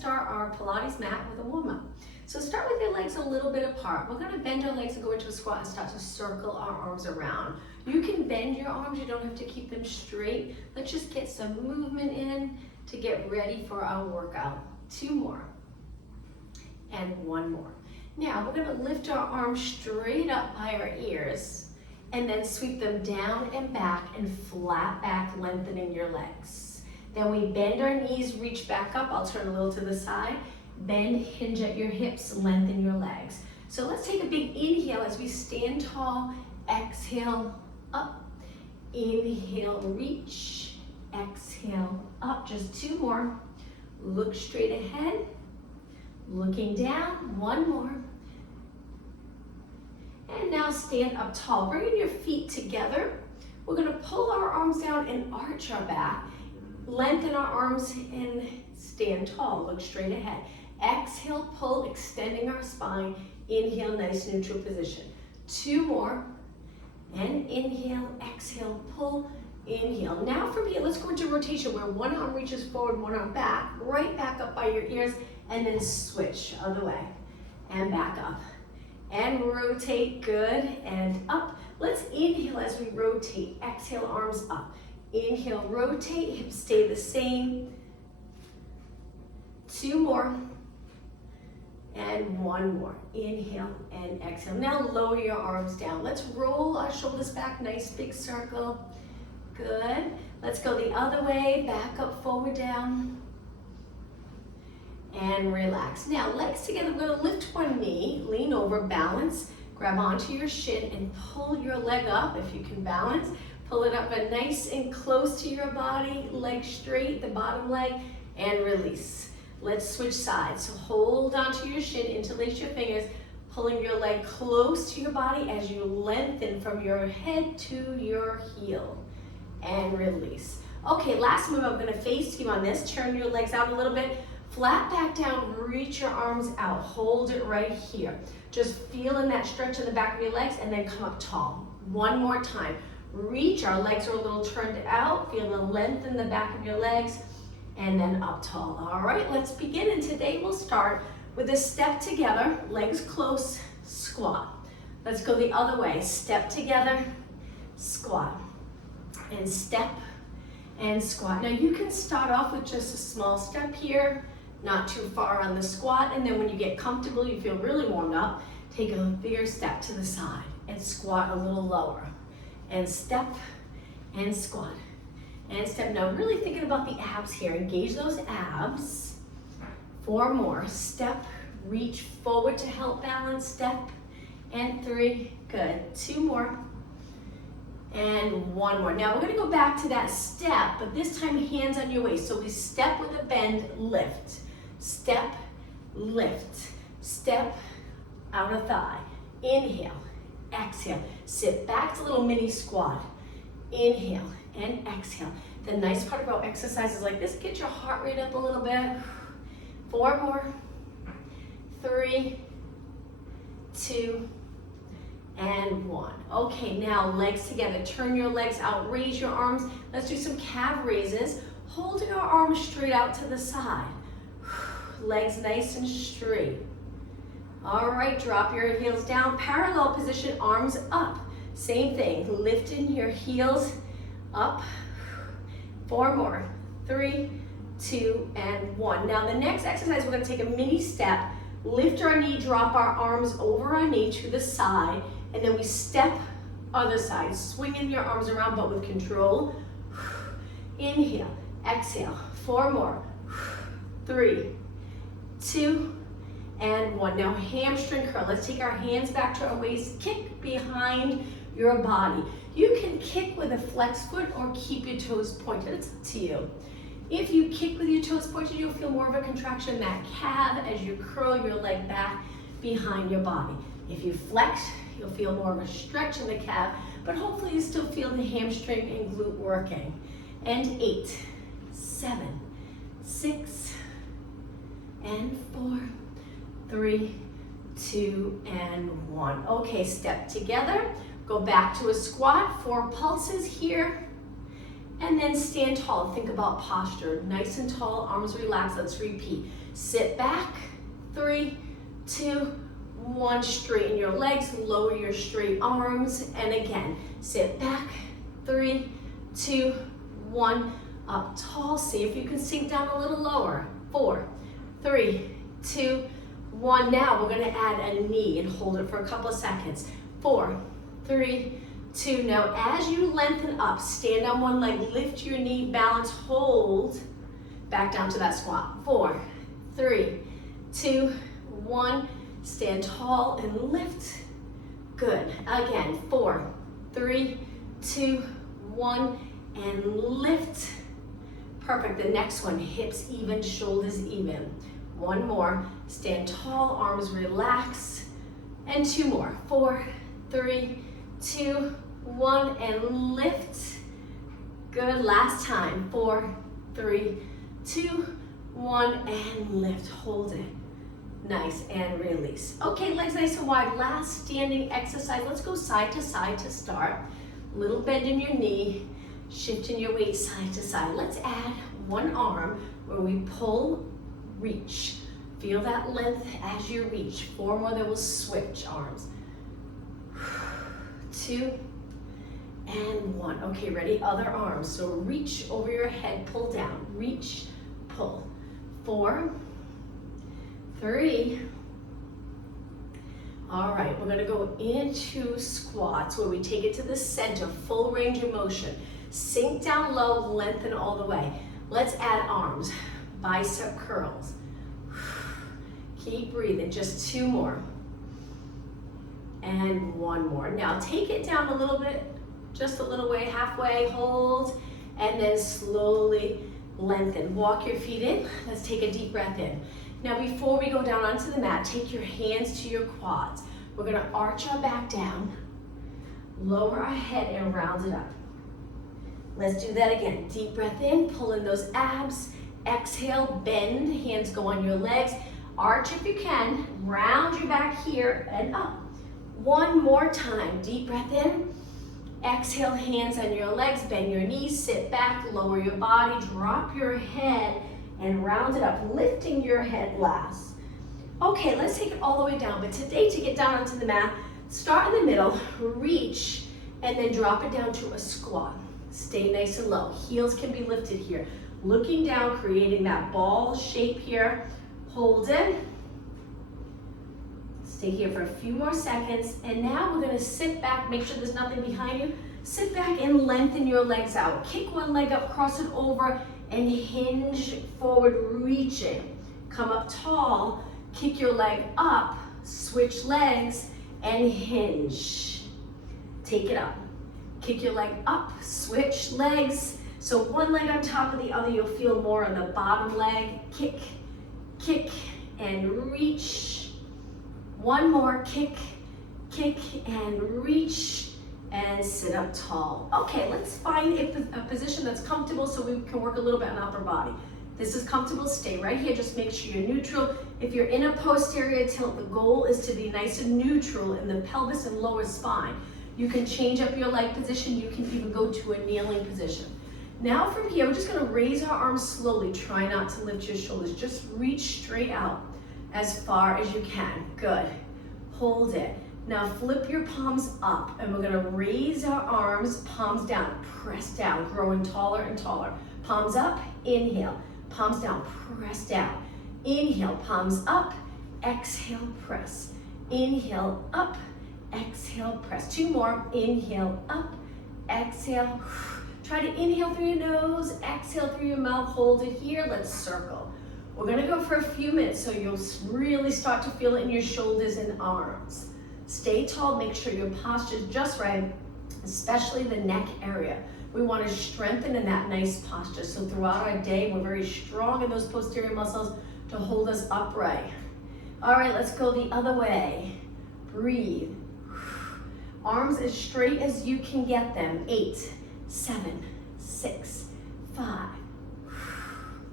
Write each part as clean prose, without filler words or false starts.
start our Pilates mat with a warm-up. So start with your legs a little bit apart. We're gonna bend our legs and go into a squat and start to circle our arms around. You can bend your arms, you don't have to keep them straight. Let's just get some movement in to get ready for our workout. 2 more, and 1 more. Now we're gonna lift our arms straight up by our ears and then sweep them down and back and flat back, lengthening your legs. Then we bend our knees, reach back up. I'll turn a little to the side. Bend, hinge at your hips, lengthen your legs. So let's take a big inhale as we stand tall. Exhale, up. Inhale, reach. Exhale, up. Just 2 more. Look straight ahead. Looking down, 1 more. And now stand up tall. Bringing your feet together. We're gonna pull our arms down and arch our back. Lengthen our arms and stand tall. Look straight ahead. Exhale, pull, extending our spine. Inhale, nice neutral position. 2 more. And inhale, exhale, pull, inhale. Now from here, let's go into rotation where one arm reaches forward, one arm back, right back up by your ears, and then switch other way. And back up. And rotate, good, and up. Let's inhale as we rotate. Exhale, arms up. Inhale, rotate, hips stay the same. 2 more. And 1 more. Inhale and exhale. Now lower your arms down. Let's roll our shoulders back, nice big circle. Good. Let's go the other way, back up, forward, down. And relax. Now legs together, we're gonna lift one knee, lean over, balance, grab onto your shin and pull your leg up if you can balance. Pull it up and nice and close to your body, leg straight, the bottom leg, and release. Let's switch sides. So hold onto your shin, interlace your fingers, pulling your leg close to your body as you lengthen from your head to your heel. And release. Okay, last move, I'm gonna face you on this. Turn your legs out a little bit. Flat back down, reach your arms out. Hold it right here. Just feeling that stretch in the back of your legs and then come up tall. 1 more time. Reach, our legs are a little turned out. Feel the length in the back of your legs and then up tall. All right, let's begin. And today we'll start with a step together, legs close, squat. Let's go the other way. Step together, squat, and step and squat. Now you can start off with just a small step here, not too far on the squat, and then when you get comfortable, you feel really warmed up, take a bigger step to the side and squat a little lower. And step and squat and step. Now really thinking about the abs here. Engage those abs. 4 more. Step, reach forward to help balance. Step and 3. Good. 2 more. And 1 more. Now we're gonna go back to that step, but this time hands on your waist. So we step with a bend, lift. Step, lift. Step, outer thigh. Inhale, exhale. Sit back to a little mini squat. Inhale and exhale. The nice part about exercises like this, get your heart rate up a little bit. 4 more. 3, 2, and 1. Okay, now legs together. Turn your legs out, raise your arms. Let's do some calf raises. Holding our arms straight out to the side. Legs nice and straight. All right, drop your heels down. Parallel position, arms up. Same thing, lifting your heels up. 4 more. 3, 2, and 1. Now the next exercise, we're gonna take a mini step. Lift our knee, drop our arms over our knee to the side, and then we step other side, swinging your arms around but with control. Inhale, exhale. 4 more. 3, 2, and 1. Now hamstring curl. Let's take our hands back to our waist, kick behind your body. You can kick with a flex foot or keep your toes pointed. It's up to you. If you kick with your toes pointed, you'll feel more of a contraction in that calf as you curl your leg back behind your body. If you flex, you'll feel more of a stretch in the calf, but hopefully you still feel the hamstring and glute working. And 8, 7, 6, and 4, 3, 2, and 1. Okay, step together. Go back to a squat. 4 pulses here. And then stand tall. Think about posture. Nice and tall, arms relaxed. Let's repeat. Sit back, 3, 2, 1. Straighten your legs, lower your straight arms. And again, sit back, 3, 2, 1. Up tall. See if you can sink down a little lower. 4, 3, 2, 1. Now we're going to add a knee and hold it for a couple of seconds. 4, 3, 2. Now as you lengthen up, stand on one leg, lift your knee, balance, hold, back down to that squat. 4, 3, 2, 1. Stand tall and lift. Good. Again, 4, 3, 2, 1, and lift. Perfect. The next one, hips even, shoulders even. One more. Stand tall, arms relax. And 2 more. 4, 3, 2, 1, and lift. Good. Last time. 4, 3, 2, 1, and lift. Hold it. Nice, and release. Okay, legs nice and wide. Last standing exercise. Let's go side to start. Little bend in your knee, shifting your weight side to side. Let's add one arm where we pull, reach. Feel that length as you reach. 4 more, then we'll switch arms. 2, and 1. Okay, ready? Other arm. So reach over your head, pull down. Reach, pull. 4, 3. All right, we're gonna go into squats where we take it to the center, full range of motion. Sink down low, lengthen all the way. Let's add arms, bicep curls. Keep breathing, just 2 more. And 1 more. Now take it down a little bit, just a little way, halfway, hold, and then slowly lengthen. Walk your feet in. Let's take a deep breath in. Now before we go down onto the mat, take your hands to your quads. We're gonna arch our back down, lower our head and round it up. Let's do that again. Deep breath in, pull in those abs. Exhale, bend, hands go on your legs. Arch if you can, round your back here and up. 1 more time, deep breath in. Exhale, hands on your legs, bend your knees, sit back, lower your body, drop your head, and round it up, lifting your head last. Okay, let's take it all the way down, but today to get down onto the mat, start in the middle, reach, and then drop it down to a squat. Stay nice and low. Heels can be lifted here. Looking down, creating that ball shape here. Hold it. Stay here for a few more seconds, and now we're gonna sit back, make sure there's nothing behind you. Sit back and lengthen your legs out. Kick one leg up, cross it over, and hinge forward, reaching. Come up tall, kick your leg up, switch legs, and hinge. Take it up. Kick your leg up, switch legs. So one leg on top of the other, you'll feel more on the bottom leg. Kick, kick, and reach. 1 more, kick, kick, and reach. And sit up tall. Okay, let's find a position that's comfortable so we can work a little bit on upper body. This is comfortable, stay right here, just make sure you're neutral. If you're in a posterior tilt, the goal is to be nice and neutral in the pelvis and lower spine. You can change up your leg position, you can even go to a kneeling position. Now from here, we're just gonna raise our arms slowly. Try not to lift your shoulders, just reach straight out as far as you can. Good, hold it. Now flip your palms up and we're gonna raise our arms, palms down, press down, growing taller and taller. Palms up, inhale, palms down, press down. Inhale, palms up, exhale, press. Inhale, up, exhale, press. 2 more, inhale, up, exhale. Try to inhale through your nose, exhale through your mouth, hold it here, let's circle. We're gonna go for a few minutes so you'll really start to feel it in your shoulders and arms. Stay tall, make sure your posture is just right, especially the neck area. We want to strengthen in that nice posture. So throughout our day, we're very strong in those posterior muscles to hold us upright. All right, let's go the other way. Breathe. Arms as straight as you can get them. 8, 7, 6, 5,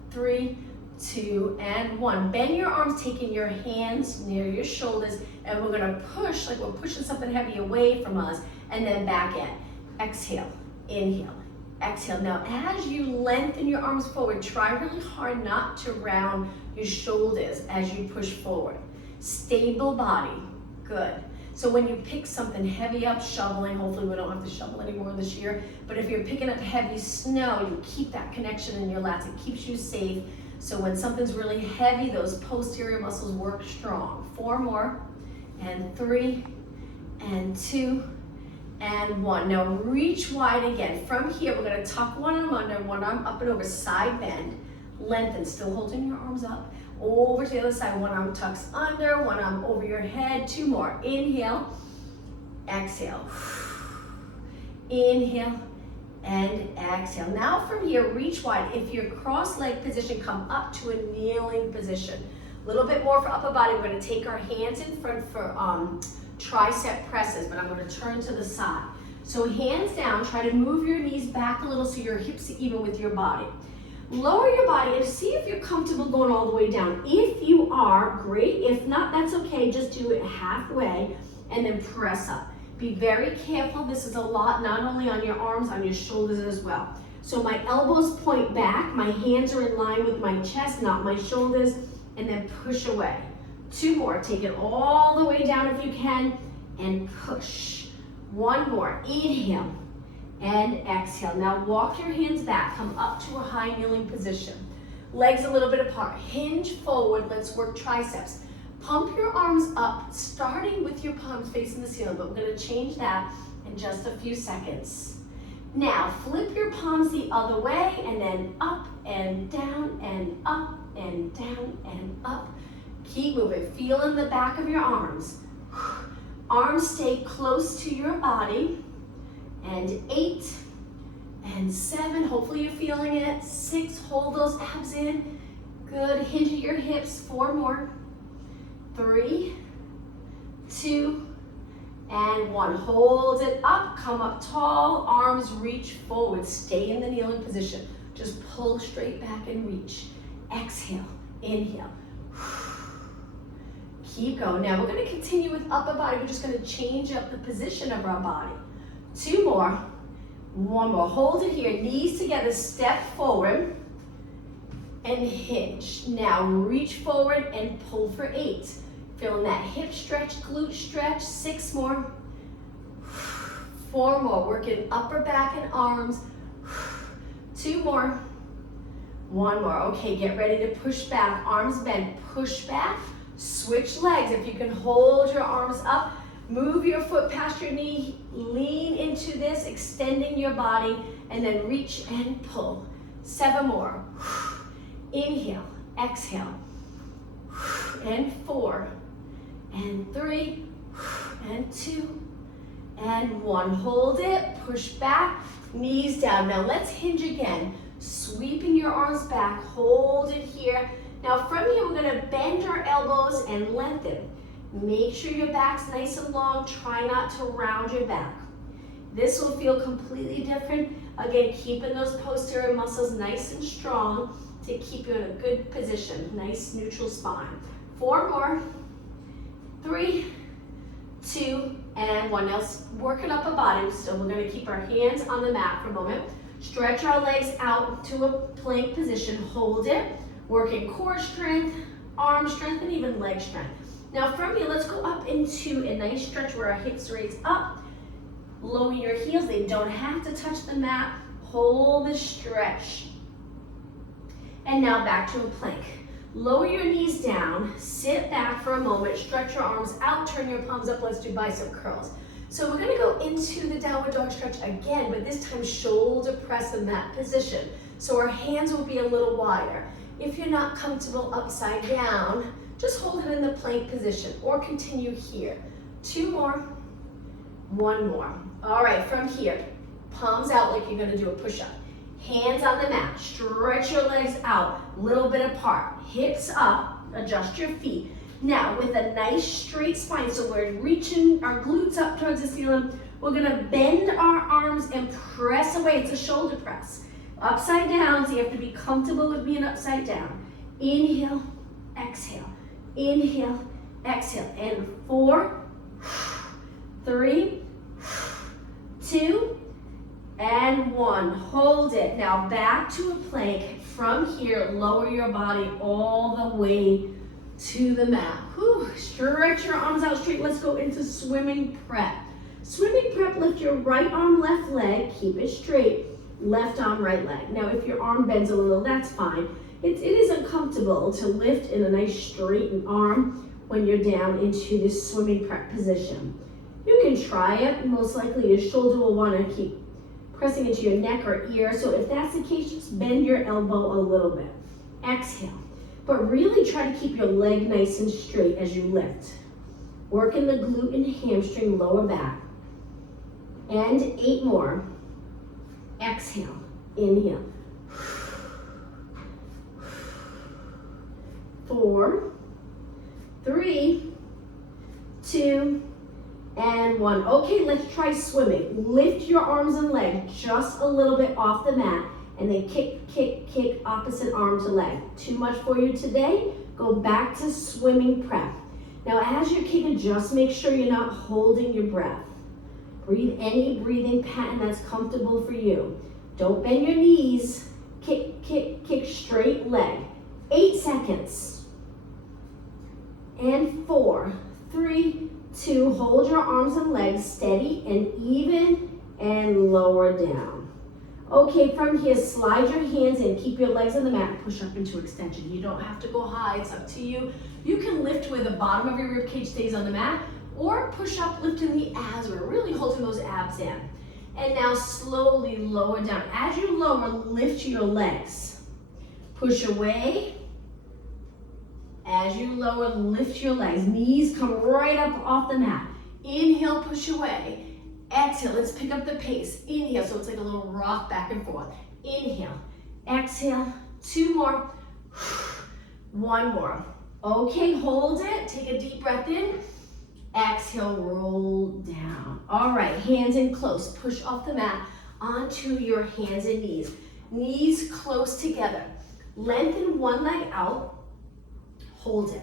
3, 2, and 1. Bend your arms, taking your hands near your shoulders, and we're gonna push like we're pushing something heavy away from us, and then back in. Exhale, inhale, exhale. Now, as you lengthen your arms forward, try really hard not to round your shoulders as you push forward. Stable body, good. So when you pick something heavy up, shoveling, hopefully we don't have to shovel anymore this year, but if you're picking up heavy snow, you keep that connection in your lats. It keeps you safe. So when something's really heavy, those posterior muscles work strong. 4 more, and 3, and 2, and 1. Now reach wide again. From here, we're gonna tuck one arm under, one arm up and over, side bend, lengthen, still holding your arms up. Over to the other side, one arm tucks under, one arm over your head. 2 more, inhale, exhale. Inhale, and exhale. Now from here, reach wide. If you're cross-leg position, come up to a kneeling position. A little bit more for upper body. We're gonna take our hands in front for tricep presses, but I'm gonna turn to the side. So hands down, try to move your knees back a little so your hips are even with your body. Lower your body and see if you're comfortable going all the way down. If you are, great. If not, that's okay. Just do it halfway and then press up. Be very careful. This is a lot, not only on your arms, on your shoulders as well. So my elbows point back. My hands are in line with my chest, not my shoulders, and then push away. 2 more. Take it all the way down if you can and push. 1 more. Inhale. And exhale. Now walk your hands back, come up to a high kneeling position. Legs a little bit apart, hinge forward, let's work triceps. Pump your arms up, starting with your palms facing the ceiling, but we're gonna change that in just a few seconds. Now flip your palms the other way and then up and down and up and down and up. Keep moving, feel in the back of your arms. Arms stay close to your body. And 8, and 7, hopefully you're feeling it. 6, hold those abs in. Good, hinge at your hips. 4 more. 3, 2, and 1. Hold it up, come up tall, arms reach forward. Stay in the kneeling position. Just pull straight back and reach. Exhale, inhale. Keep going. Now we're gonna continue with upper body. We're just gonna change up the position of our body. 2 more, 1 more. Hold it here, knees together, step forward and hinge. Now reach forward and pull for 8. Feeling that hip stretch, glute stretch. 6 more, 4 more. Working upper back and arms. 2 more, 1 more. Okay, get ready to push back. Arms bent, push back, switch legs. If you can hold your arms up, move your foot past your knee, lean into this, extending your body, and then reach and pull. 7 more. Inhale, exhale. And 4, and 3, and 2, and 1. Hold it, push back, knees down. Now let's hinge again. Sweeping your arms back, hold it here. Now from here, we're gonna bend our elbows and lengthen. Make sure your back's nice and long. Try not to round your back. This will feel completely different. Again, keeping those posterior muscles nice and strong to keep you in a good position. Nice neutral spine. 4 more. 3, 2, and 1. Now working up a body. So we're going to keep our hands on the mat for a moment. Stretch our legs out to a plank position. Hold it. Working core strength, arm strength, and even leg strength. Now from here, let's go up into a nice stretch where our hips raise up. Lower your heels, they don't have to touch the mat. Hold the stretch. And now back to a plank. Lower your knees down, sit back for a moment, stretch your arms out, turn your palms up, let's do bicep curls. So we're gonna go into the downward dog stretch again, but this time shoulder press in that position. So our hands will be a little wider. If you're not comfortable upside down, just hold it in the plank position or continue here. 2 more, 1 more. All right, from here, palms out like you're gonna do a push-up. Hands on the mat, stretch your legs out, little bit apart. Hips up, adjust your feet. Now with a nice straight spine, so we're reaching our glutes up towards the ceiling, we're gonna bend our arms and press away. It's a shoulder press. Upside down, so you have to be comfortable with being upside down. Inhale, exhale. Inhale, exhale, and 4, 3, 2, and 1. Hold it. Now back to a plank. From here, lower your body all the way to the mat. Whew. Stretch your arms out straight. Let's go into swimming prep. Swimming prep, lift your right arm, left leg. Keep it straight. Left arm, right leg. Now if your arm bends a little, that's fine. It is uncomfortable to lift in a nice straightened arm when you're down into this swimming prep position. You can try it. Most likely your shoulder will want to keep pressing into your neck or ear. So if that's the case, just bend your elbow a little bit. Exhale. But really try to keep your leg nice and straight as you lift. Working the glute and hamstring, lower back. And 8 more. Exhale. Inhale. 4, 3, 2, and 1. Okay, let's try swimming. Lift your arms and legs just a little bit off the mat, and then kick, kick, kick, opposite arm to leg. Too much for you today? Go back to swimming prep. Now as you're kicking, just make sure you're not holding your breath. Breathe any breathing pattern that's comfortable for you. Don't bend your knees. Kick, kick, kick, straight leg. 8 seconds. And 4, 3, 2, hold your arms and legs steady and even and lower down. Okay, from here, slide your hands in, keep your legs on the mat, push up into extension. You don't have to go high, it's up to you. You can lift where the bottom of your rib cage stays on the mat, or push up, lifting the abs. We're really holding those abs in. And now slowly lower down. As you lower, lift your legs. Push away. As you lower, lift your legs. Knees come right up off the mat. Inhale, push away. Exhale, let's pick up the pace. Inhale, so it's like a little rock back and forth. Inhale, exhale, 2 more, 1 more. Okay, hold it, take a deep breath in. Exhale, roll down. All right, hands in close. Push off the mat onto your hands and knees. Knees close together. Lengthen one leg out. Hold it.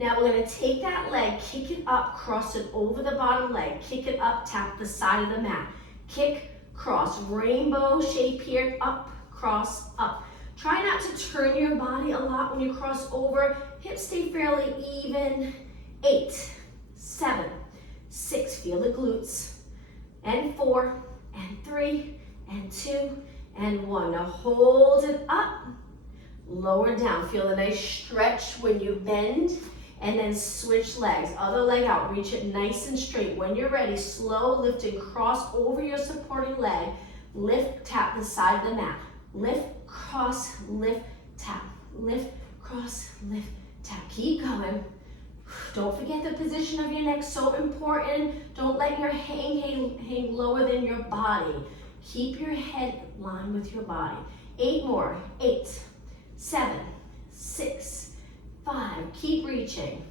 Now we're going to take that leg, kick it up, cross it over the bottom leg, kick it up, tap the side of the mat. Kick, cross, rainbow shape here, up, cross, up. Try not to turn your body a lot when you cross over. Hips stay fairly even. 8, 7, 6, feel the glutes. And 4, and 3, and 2, and 1. Now hold it up, lower down. Feel a nice stretch when you bend. And then switch legs, other leg out, reach it nice and straight. When you're ready, slow lift and cross over your supporting leg. Lift, tap the side of the mat. Lift, cross, lift, tap. Lift, cross, lift, tap. Keep going. Don't forget the position of your neck, so important. Don't let your hang lower than your body. Keep your head in line with your body. 8 more, 8, 7, 6, 5, keep reaching.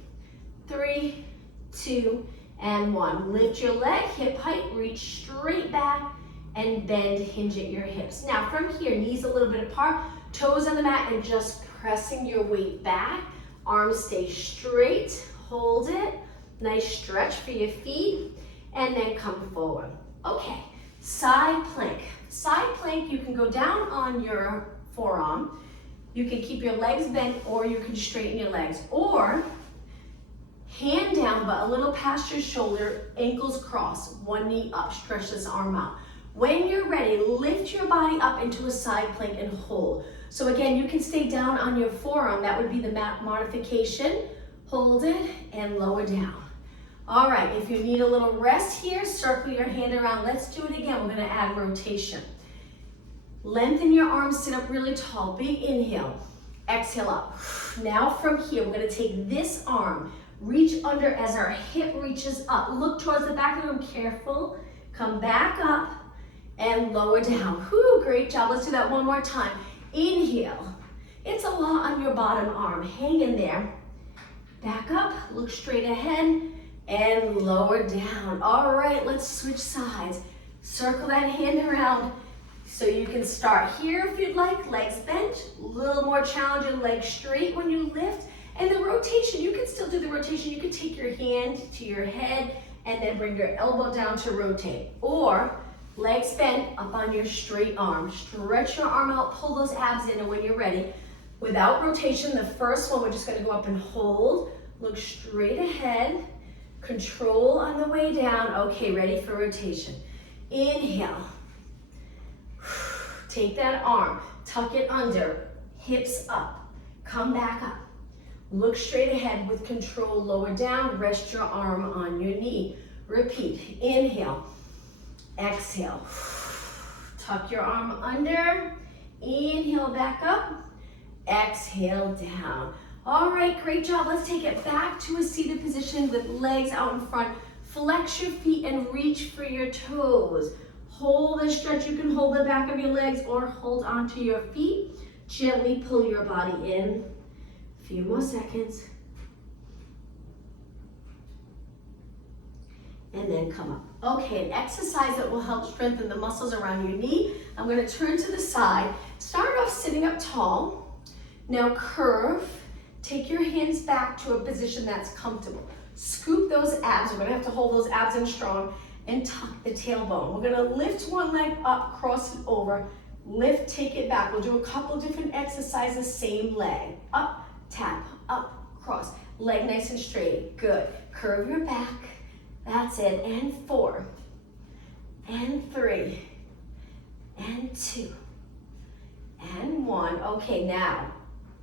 3, 2, and 1. Lift your leg, hip height, reach straight back, and bend, hinge at your hips. Now from here, knees a little bit apart, toes on the mat, and just pressing your weight back. Arms stay straight, hold it. Nice stretch for your feet, and then come forward. Okay, side plank. Side plank, you can go down on your forearm. You can keep your legs bent, or you can straighten your legs. Or hand down, but a little past your shoulder, ankles crossed, one knee up, stretch this arm out. When you're ready, lift your body up into a side plank and hold. So again, you can stay down on your forearm. That would be the mat modification. Hold it and lower down. All right, if you need a little rest here, circle your hand around. Let's do it again. We're gonna add rotation. Lengthen your arms, sit up really tall. Big inhale, exhale up. Now from here, we're gonna take this arm, reach under as our hip reaches up. Look towards the back of the room, careful. Come back up and lower down. Whew, great job. Let's do that one more time. Inhale. It's a lot on your bottom arm. Hang in there. Back up, look straight ahead, and lower down. All right, let's switch sides. Circle that hand around. So you can start here if you'd like, legs bent, a little more challenging, legs straight when you lift. And the rotation, you can still do the rotation. You can take your hand to your head and then bring your elbow down to rotate. Or Legs bent up on your straight arm. Stretch your arm out, pull those abs in, and when you're ready, without rotation, the first one, we're just gonna go up and hold. Look straight ahead. Control on the way down. Okay, ready for rotation. Inhale. Take that arm, tuck it under, hips up. Come back up. Look straight ahead with control, lower down, rest your arm on your knee. Repeat, inhale, exhale. Tuck your arm under, inhale back up, exhale down. All right, great job. Let's take it back to a seated position with legs out in front. Flex your feet and reach for your toes. Hold a stretch. You can hold the back of your legs or hold onto your feet. Gently pull your body in. A few more seconds. And then come up. Okay, an exercise that will help strengthen the muscles around your knee. I'm going to turn to the side. Start off sitting up tall. Now curve. Take your hands back to a position that's comfortable. Scoop those abs. We're going to have to hold those abs in strong and tuck the tailbone. We're going to lift one leg up, cross it over. Lift, take it back. We'll do a couple different exercises, same leg. Up, tap, up, cross. Leg nice and straight. Good. Curve your back. That's it. And 4, and 3, and 2, and 1. Okay, now,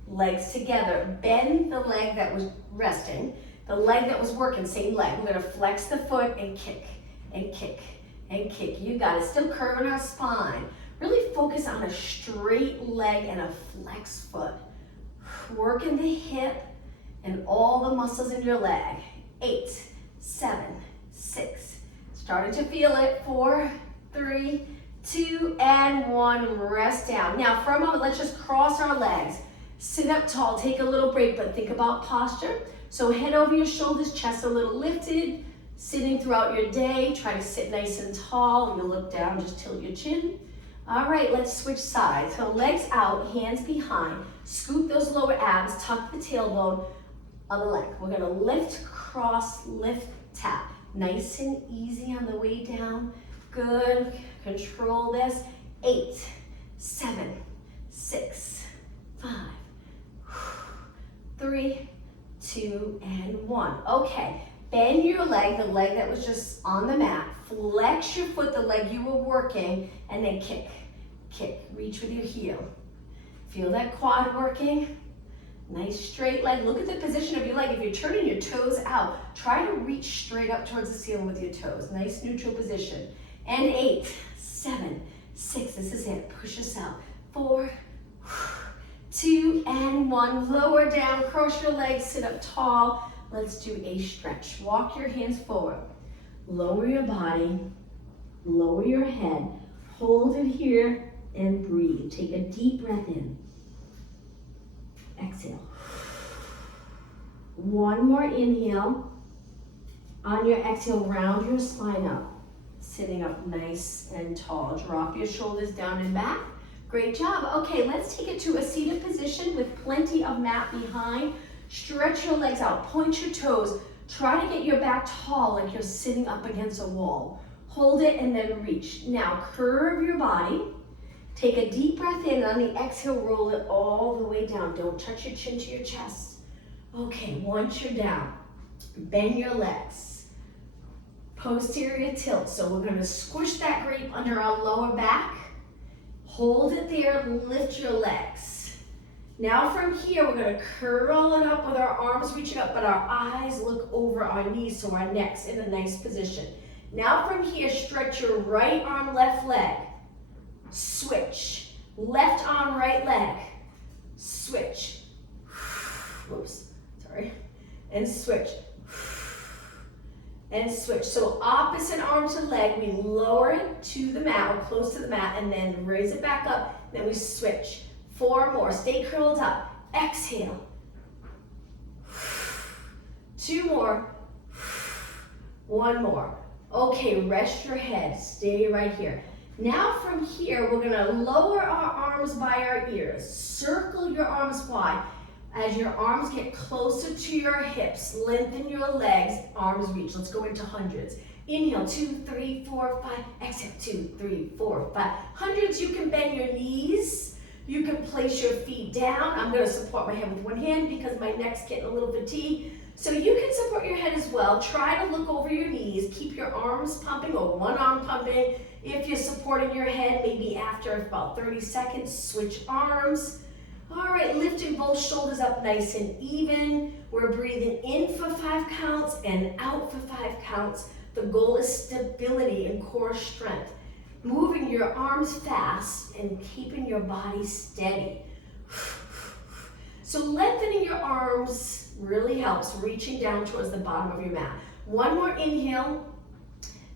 legs together. Bend the leg that was resting. The leg that was working, same leg. We're gonna flex the foot and kick, and kick, and kick. You got it. Still curving our spine. Really focus on a straight leg and a flex foot. Working the hip and all the muscles in your leg. 8, 7, 6. Starting to feel it. 4, 3, 2, and 1. Rest down. Now for a moment, let's just cross our legs. Sit up tall, take a little break, but think about posture. So head over your shoulders, chest a little lifted. Sitting throughout your day, try to sit nice and tall. You look down, just tilt your chin. All right, let's switch sides. So legs out, hands behind. Scoop those lower abs, tuck the tailbone on the leg. We're gonna lift, cross, lift, tap. Nice and easy on the way down. Good, control this. 8, 7, 6, 5, 3, 2, and 1. Okay, bend your leg, the leg that was just on the mat. Flex your foot, the leg you were working, and then kick, kick. Reach with your heel. Feel that quad working? Nice straight leg. Look at the position of your leg. If you're turning your toes out, try to reach straight up towards the ceiling with your toes. Nice neutral position. And 8, 7, 6. This is it. Push us out. 4, 2, and 1. Lower down. Cross your legs. Sit up tall. Let's do a stretch. Walk your hands forward. Lower your body. Lower your head. Hold it here and breathe. Take a deep breath in. Exhale. One more inhale. On your exhale, round your spine up. Sitting up nice and tall. Drop your shoulders down and back. Great job. Okay, let's take it to a seated position with plenty of mat behind. Stretch your legs out. Point your toes. Try to get your back tall like you're sitting up against a wall. Hold it and then reach. Now curve your body. Take a deep breath in, and on the exhale, roll it all the way down. Don't touch your chin to your chest. Okay, once you're down, bend your legs. Posterior tilt. So we're gonna squish that grape under our lower back. Hold it there, lift your legs. Now from here, we're gonna curl it up with our arms reaching up, but our eyes look over our knees, so our neck's in a nice position. Now from here, stretch your right arm, left leg. Switch. Left arm, right leg. Switch. Whoops, sorry. And switch. And switch. So opposite arm to leg, we lower it to the mat, or close to the mat, and then raise it back up, then we switch. 4 more, stay curled up. Exhale. 2 more. 1 more. Okay, rest your head, stay right here. Now from here, we're gonna lower our arms by our ears. Circle your arms wide. As your arms get closer to your hips, lengthen your legs, arms reach. Let's go into hundreds. Inhale, 2, 3, 4, 5. Exhale, 2, 3, 4, 5. Hundreds, you can bend your knees. You can place your feet down. I'm going to support my head with one hand because my neck's getting a little fatigued. So you can support your head as well. Try to look over your knees. Keep your arms pumping or one arm pumping. If you're supporting your head, maybe after about 30 seconds, switch arms. All right, lifting both shoulders up nice and even. We're breathing in for 5 counts and out for 5 counts. The goal is stability and core strength. Moving your arms fast and keeping your body steady. So lengthening your arms really helps, reaching down towards the bottom of your mat. One more inhale.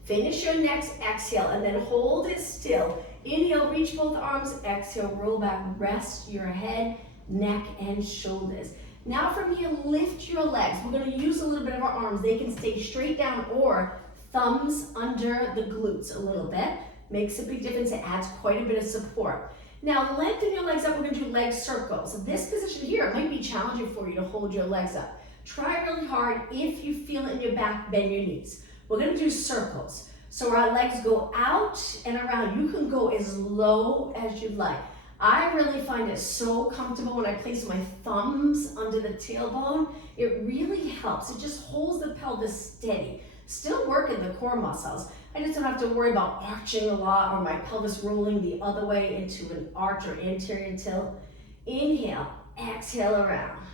Finish your next exhale and then hold it still. Inhale, reach both arms. Exhale, roll back. Rest your head, neck, and shoulders. Now from here, lift your legs. We're going to use a little bit of our arms. They can stay straight down or thumbs under the glutes a little bit. Makes a big difference. It adds quite a bit of support. Now lengthen your legs up. We're going to do leg circles. So this position here might be challenging for you to hold your legs up. Try really hard. If you feel it in your back, bend your knees. We're going to do circles. So our legs go out and around. You can go as low as you'd like. I really find it so comfortable when I place my thumbs under the tailbone. It really helps. It just holds the pelvis steady. Still working the core muscles. I just don't have to worry about arching a lot or my pelvis rolling the other way into an arch or anterior tilt. Inhale, exhale around.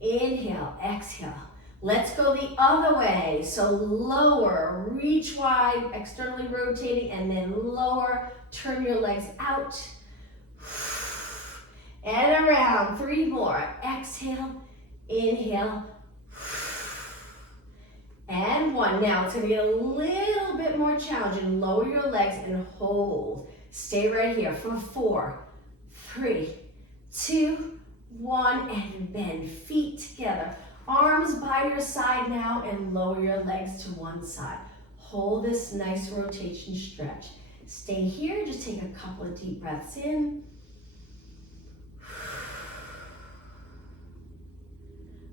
Inhale, exhale. Let's go the other way. So lower, reach wide, externally rotating, and then lower. Turn your legs out. And around. 3 more. Exhale, inhale. And 1. Now it's going to get a little bit more challenging. Lower your legs and hold. Stay right here for 4, 3, 2, 1, and bend. Feet together. Arms by your side now and lower your legs to one side. Hold this nice rotation stretch. Stay here. Just take a couple of deep breaths in.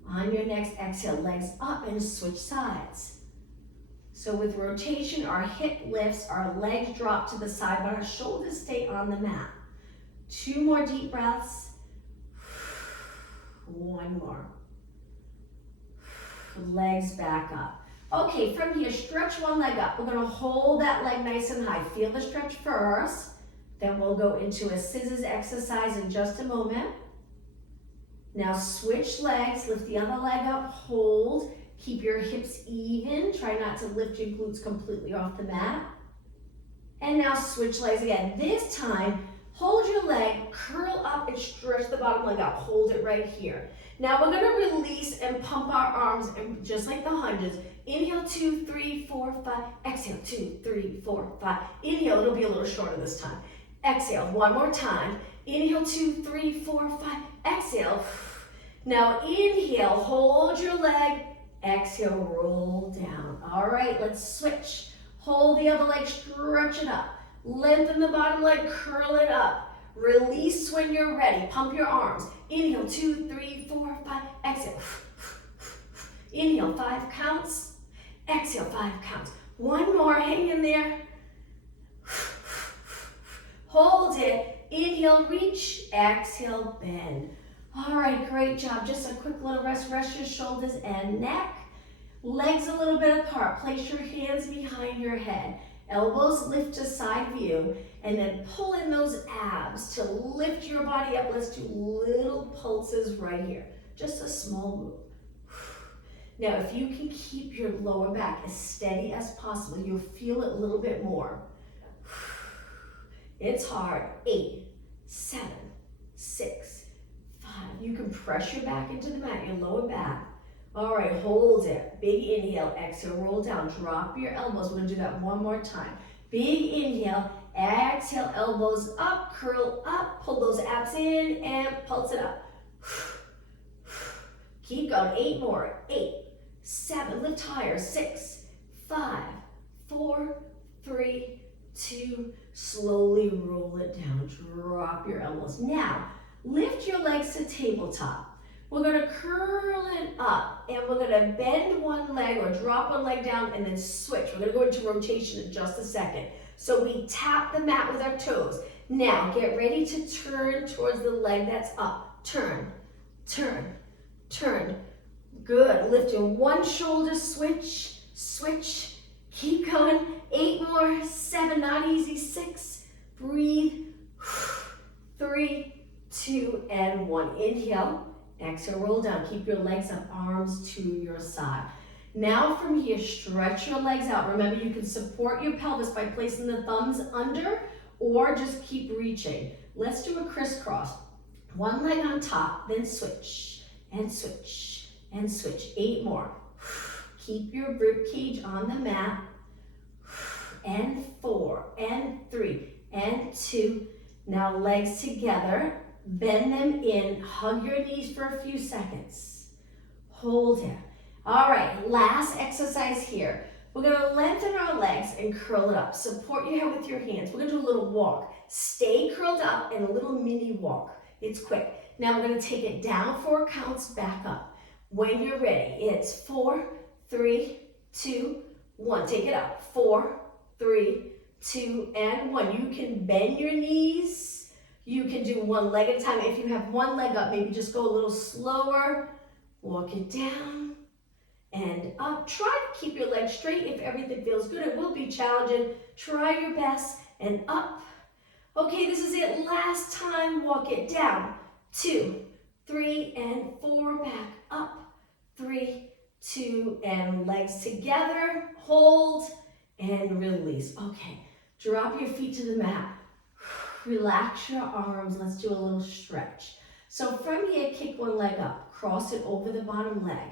On your next exhale, legs up and switch sides. So with rotation, our hip lifts, our legs drop to the side, but our shoulders stay on the mat. 2 more deep breaths. 1 more. Legs back up. Okay, from here, stretch one leg up. We're going to hold that leg nice and high. Feel the stretch first. Then we'll go into a scissors exercise in just a moment. Now switch legs, lift the other leg up, hold, keep your hips even, try not to lift your glutes completely off the mat. And now switch legs again. This time, hold your leg, curl up and stretch the bottom leg out. Hold it right here. Now we're gonna release and pump our arms and just like the hundreds. Inhale, 2, 3, 4, 5. Exhale, 2, 3, 4, 5. Inhale, it'll be a little shorter this time. Exhale, 1 more time. Inhale, 2, 3, 4, 5. Exhale. Now inhale, hold your leg. Exhale, roll down. All right, let's switch. Hold the other leg, stretch it up. Lengthen the bottom leg, curl it up. Release when you're ready. Pump your arms. Inhale, 2, 3, 4, 5. Exhale. Inhale, 5 counts. Exhale, 5 counts. 1 more, hang in there. Hold it. Inhale, reach. Exhale, bend. All right, great job. Just a quick little rest. Rest your shoulders and neck. Legs a little bit apart. Place your hands behind your head. Elbows lift to side view. And then pull in those abs to lift your body up. Let's do little pulses right here. Just a small move. Now, if you can keep your lower back as steady as possible, you'll feel it a little bit more. It's hard. 8, 7, 6, 5. You can press your back into the mat, your lower back. All right, hold it. Big inhale, exhale, roll down. Drop your elbows. We're gonna do that 1 more time. Big inhale, exhale, elbows up, curl up, pull those abs in and pulse it up. Keep going, 8 more. 8, 7, lift higher. 6, 5, 4, 3, 2, slowly roll it down. Drop your elbows. Now, lift your legs to tabletop. We're gonna curl it up and we're gonna bend one leg or drop one leg down and then switch. We're gonna go into rotation in just a second. So we tap the mat with our toes. Now get ready to turn towards the leg that's up. Turn, turn, turn. Good, lifting one shoulder, switch, switch. Keep going, 8 more, 7, not easy, 6, breathe, 3, 2, and 1. Inhale, exhale, roll down. Keep your legs up, arms to your side. Now from here, stretch your legs out. Remember, you can support your pelvis by placing the thumbs under or just keep reaching. Let's do a crisscross. One leg on top, then switch, and switch, and switch. 8 more. Keep your rib cage on the mat. And 4, and 3, and 2. Now legs together. Bend them in. Hug your knees for a few seconds. Hold it. All right, last exercise here. We're gonna lengthen our legs and curl it up. Support your head with your hands. We're gonna do a little walk. Stay curled up and a little mini walk. It's quick. Now we're gonna take it down 4 counts, back up. When you're ready, it's 4, 3, 2, 1. Take it up. 4, 3, 2, and 1. You can bend your knees. You can do one leg at a time. If you have one leg up, maybe just go a little slower. Walk it down and up. Try to keep your legs straight if everything feels good. It will be challenging. Try your best and up. Okay, this is it. Last time, walk it down. 2, 3, and 4. Back up. 3, 2, and legs together. Hold and release. Okay, drop your feet to the mat. Relax your arms. Let's do a little stretch. So from here, kick one leg up. Cross it over the bottom leg.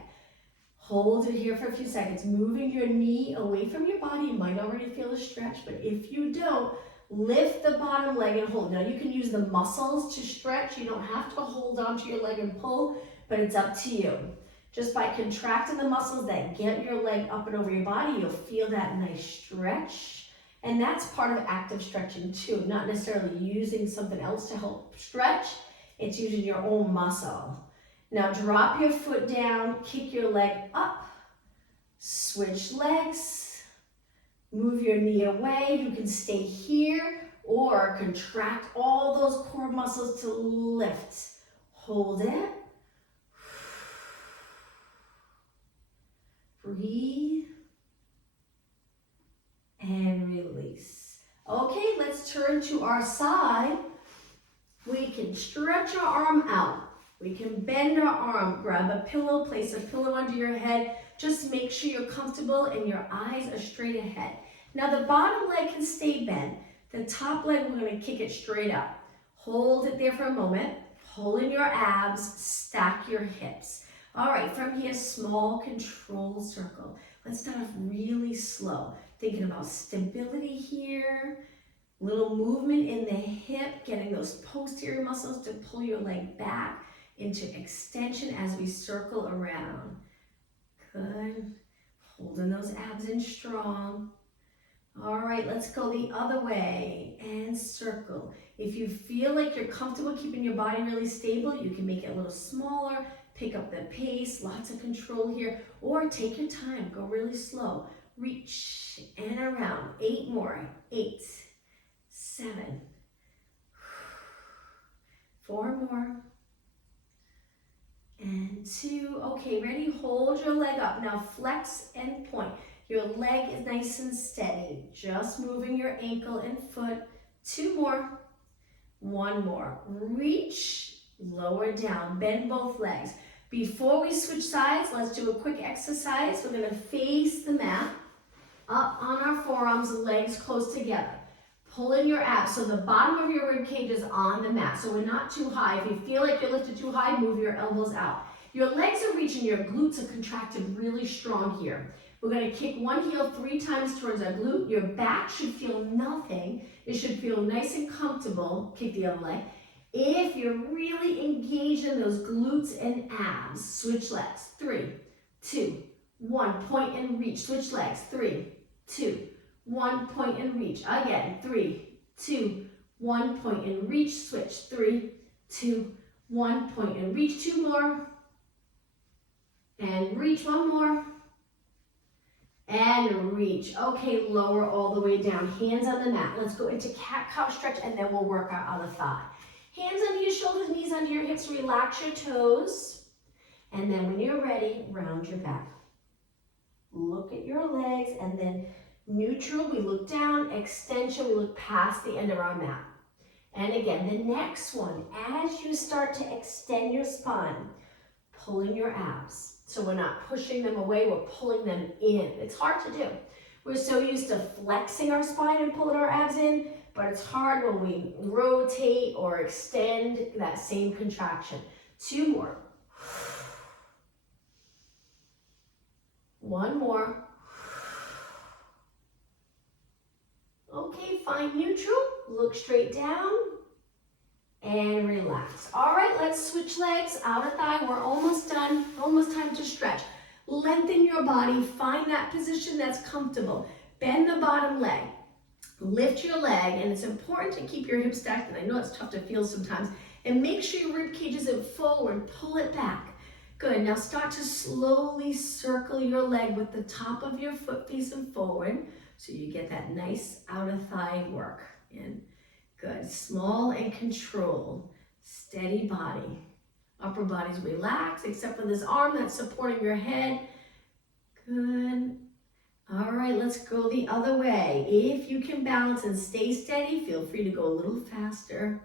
Hold it here for a few seconds. Moving your knee away from your body. You might already feel a stretch, but if you don't, lift the bottom leg and hold. Now you can use the muscles to stretch. You don't have to hold onto your leg and pull, but it's up to you. Just by contracting the muscles that get your leg up and over your body, you'll feel that nice stretch. And that's part of active stretching too, not necessarily using something else to help stretch. It's using your own muscle. Now drop your foot down, kick your leg up, switch legs, move your knee away. You can stay here or contract all those core muscles to lift. Hold it. Breathe. And release. Okay, let's turn to our side. We can stretch our arm out. We can bend our arm, grab a pillow, place a pillow under your head. Just make sure you're comfortable and your eyes are straight ahead. Now the bottom leg can stay bent. The top leg, we're gonna kick it straight up. Hold it there for a moment. Pull in your abs, stack your hips. All right, from here, small control circle. Let's start off really slow. Thinking about stability here, little movement in the hip, getting those posterior muscles to pull your leg back into extension as we circle around. Good. Holding those abs in strong. All right, let's go the other way and circle. If you feel like you're comfortable keeping your body really stable, you can make it a little smaller, pick up the pace, lots of control here, or take your time, go really slow. Reach and around. 8 more. 8, 7, 4 more. And 2. Okay, ready? Hold your leg up. Now flex and point. Your leg is nice and steady. Just moving your ankle and foot. 2 more. 1 more. Reach, lower down. Bend both legs. Before we switch sides, let's do a quick exercise. We're going to face the mat. Up on our forearms, legs close together. Pull in your abs so the bottom of your rib cage is on the mat, so we're not too high. If you feel like you're lifted too high, move your elbows out. Your legs are reaching, your glutes are contracted really strong here. We're going to kick one heel 3 times towards our glute. Your back should feel nothing. It should feel nice and comfortable. Kick the other leg. If you're really engaged in those glutes and abs, switch legs. 3, 2, 1. Point and reach. Switch legs. 3, 2, 1. Point and reach. Again. 3, 2, 1. Point and reach. Switch. 3, 2, 1. Point and reach. 2 more. And reach, one more. And reach. Okay, lower all the way down. Hands on the mat. Let's go into cat-cow stretch and then we'll work our other thigh. Hands under your shoulders, knees under your hips. Relax your toes. And then when you're ready, round your back. Look at your legs and then neutral, we look down. Extension, we look past the end of our mat. And again, the next one, as you start to extend your spine, pulling your abs. So we're not pushing them away, we're pulling them in. It's hard to do. We're so used to flexing our spine and pulling our abs in, but it's hard when we rotate or extend that same contraction. 2 more. 1 more. Okay, find neutral, look straight down, and relax. All right, let's switch legs, outer thigh, we're almost done, almost time to stretch. Lengthen your body, find that position that's comfortable. Bend the bottom leg, lift your leg, and it's important to keep your hips stacked, and I know it's tough to feel sometimes, and make sure your rib cage isn't forward, pull it back. Good, now start to slowly circle your leg with the top of your foot facing forward, so you get that nice outer thigh work in. Good, small and controlled, steady body. Upper body's relaxed, except for this arm that's supporting your head. Good. All right, let's go the other way. If you can balance and stay steady, feel free to go a little faster.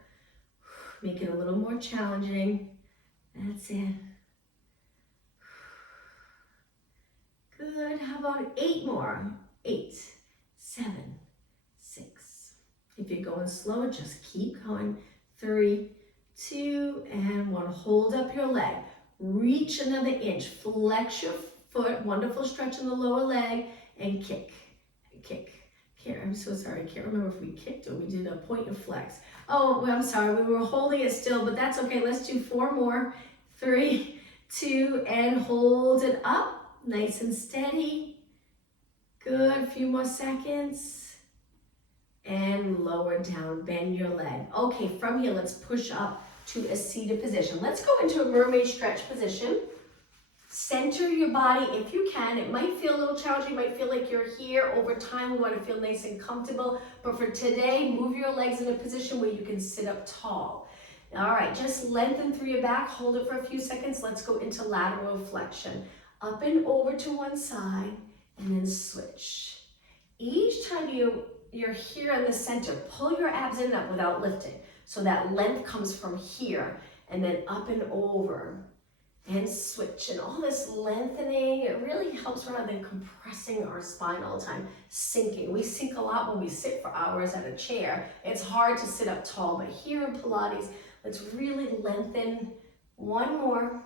Make it a little more challenging. That's it. Good, how about 8 more? 8, 7, 6. If you're going slow, just keep going. 3, 2, and 1. Hold up your leg. Reach another inch. Flex your foot. Wonderful stretch in the lower leg. And kick. Kick. I'm so sorry. I can't remember if we kicked or we did a point and flex. Oh, well, I'm sorry. We were holding it still, but that's okay. Let's do 4 more. 3, 2, and hold it up. Nice and steady. Good. A few more seconds. And lower down, bend your leg. Okay, from here, let's push up to a seated position. Let's go into a mermaid stretch position. Center your body if you can. It might feel a little challenging, it might feel like you're here. Over time, we want to feel nice and comfortable. But for today, move your legs in a position where you can sit up tall. All right, just lengthen through your back. Hold it for a few seconds. Let's go into lateral flexion. Up and over to one side, and then switch. Each time you're here in the center, pull your abs in and up without lifting. So that length comes from here, and then up and over, and switch. And all this lengthening, it really helps rather than compressing our spine all the time, sinking. We sink a lot when we sit for hours at a chair. It's hard to sit up tall, but here in Pilates, let's really lengthen. 1 more.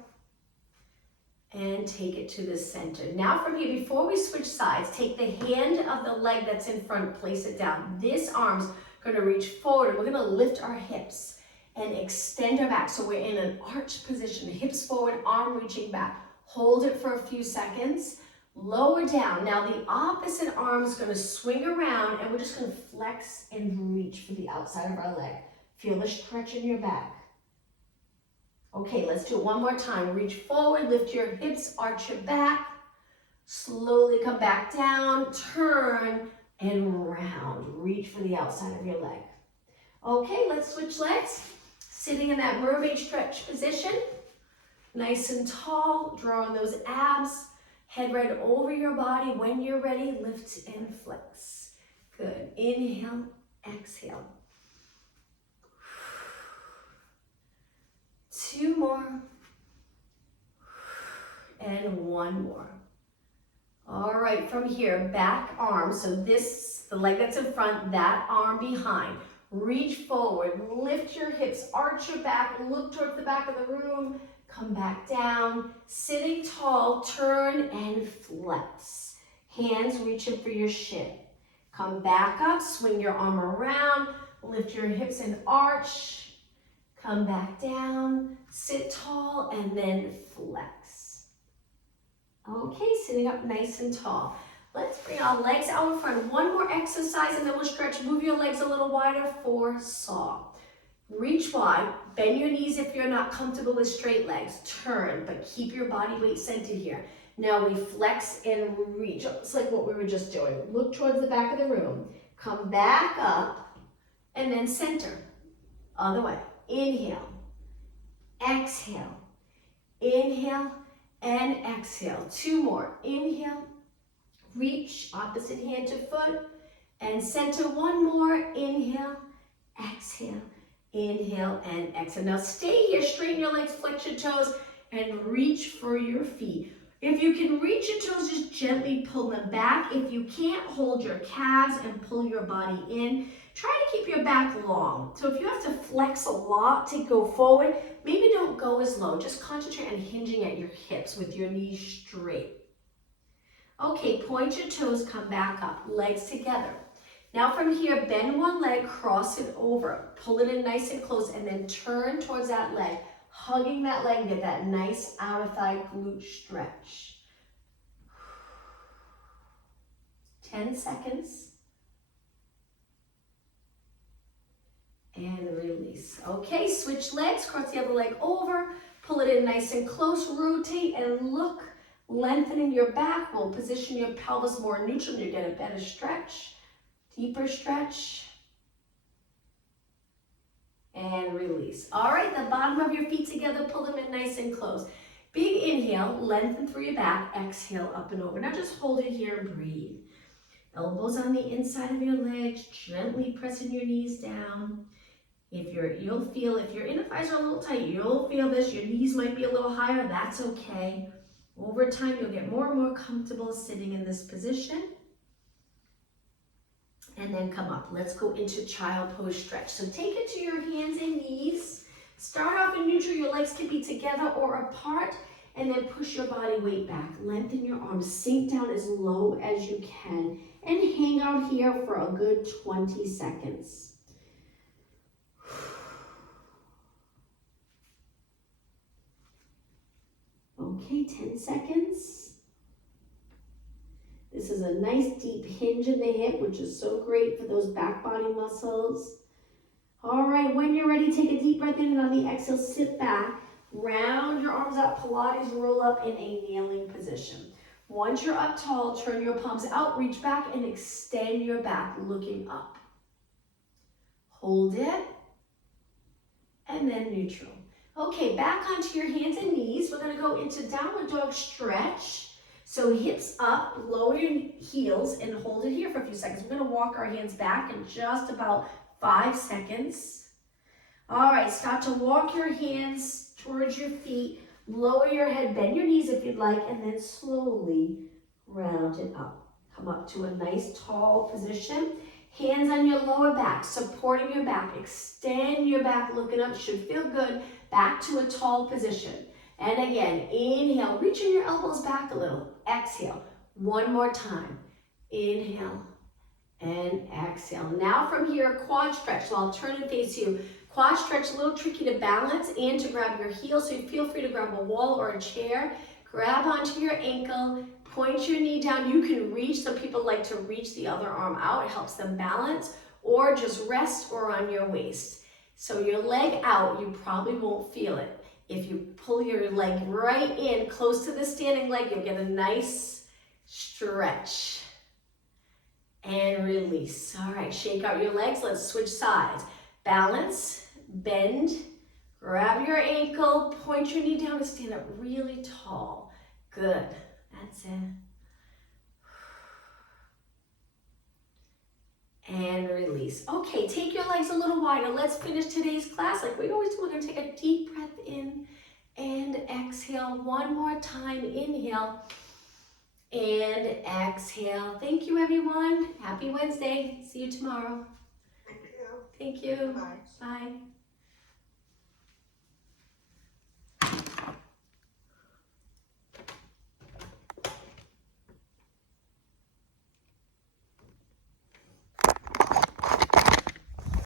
And take it to the center. Now from here, before we switch sides, take the hand of the leg that's in front, place it down. This arm's gonna reach forward. We're gonna lift our hips and extend our back. So we're in an arch position, hips forward, arm reaching back. Hold it for a few seconds. Lower down. Now the opposite arm is gonna swing around and we're just gonna flex and reach for the outside of our leg. Feel the stretch in your back. Okay, let's do it 1 more time. Reach forward, lift your hips, arch your back. Slowly come back down, turn, and round. Reach for the outside of your leg. Okay, let's switch legs. Sitting in that mermaid stretch position. Nice and tall, drawing those abs. Head right over your body. When you're ready, lift and flex. Good. Inhale, exhale. 2 more, and 1 more. All right, from here, back arm, so this, the leg that's in front, that arm behind. Reach forward, lift your hips, arch your back, look towards the back of the room, come back down, sitting tall, turn and flex. Hands reaching for your shin. Come back up, swing your arm around, lift your hips and arch. Come back down, sit tall, and then flex. Okay, sitting up nice and tall. Let's bring our legs out in front. 1 more exercise, and then we'll stretch. Move your legs a little wider for saw. Reach wide, bend your knees if you're not comfortable with straight legs. Turn, but keep your body weight centered here. Now we flex and reach. It's like what we were just doing. Look towards the back of the room. Come back up and then center. Other way. Inhale. Exhale. Inhale and exhale. 2 more. Inhale. Reach. Opposite hand to foot. And center. 1 more. Inhale. Exhale. Inhale and exhale. Now stay here. Straighten your legs. Flex your toes. And reach for your feet. If you can reach your toes, just gently pull them back. If you can't, hold your calves and pull your body in. Try to keep your back long. So if you have to flex a lot to go forward, maybe don't go as low. Just concentrate on hinging at your hips with your knees straight. Okay, point your toes, come back up, legs together. Now from here, bend one leg, cross it over, pull it in nice and close, and then turn towards that leg. Hugging that leg, get that nice outer thigh glute stretch. 10 seconds. And release. Okay, switch legs, cross the other leg over, pull it in nice and close, rotate and look, lengthening your back will position your pelvis more neutral. You get a better stretch, deeper stretch. And release. All right, the bottom of your feet together, pull them in nice and close. Big inhale, lengthen through your back, exhale up and over. Now just hold it here and breathe. Elbows on the inside of your legs, gently pressing your knees down. If your inner thighs are a little tight, you'll feel this. Your knees might be a little higher, that's okay. Over time, you'll get more and more comfortable sitting in this position. And then come up. Let's go into child pose stretch. So take it to your hands and knees. Start off in neutral. Your legs can be together or apart. And then push your body weight back. Lengthen your arms. Sink down as low as you can. And hang out here for a good 20 seconds. Okay, 10 seconds. This is a nice deep hinge in the hip, which is so great for those back body muscles. All right, when you're ready, take a deep breath in, and on the exhale, sit back. Round your arms up, Pilates, roll up in a kneeling position. Once you're up tall, turn your palms out, reach back, and extend your back, looking up. Hold it, and then neutral. Okay, back onto your hands and knees. We're gonna go into downward dog stretch. So hips up, lower your heels, and hold it here for a few seconds. We're gonna walk our hands back in just about 5 seconds. All right, start to walk your hands towards your feet. Lower your head, bend your knees if you'd like, and then slowly round it up. Come up to a nice tall position. Hands on your lower back, supporting your back. Extend your back, looking up, should feel good. Back to a tall position. And again, inhale, reaching your elbows back a little. Exhale, 1 more time. Inhale and exhale. Now from here, quad stretch. So I'll turn and face you. Quad stretch, a little tricky to balance and to grab your heels. So you feel free to grab a wall or a chair. Grab onto your ankle, point your knee down. You can reach. Some people like to reach the other arm out. It helps them balance. Or just rest or on your waist. So your leg out, you probably won't feel it. If you pull your leg right in, close to the standing leg, you'll get a nice stretch. And release. All right, shake out your legs. Let's switch sides. Balance, bend, grab your ankle, point your knee down and stand up really tall. Good. That's it. And release. Okay, take your legs a little wider. Let's finish today's class like we always do. We're gonna take a deep breath in and exhale. 1 more time. Inhale and exhale. Thank you, everyone. Happy Wednesday. See you tomorrow. Thank you. Thank you. Bye. Bye.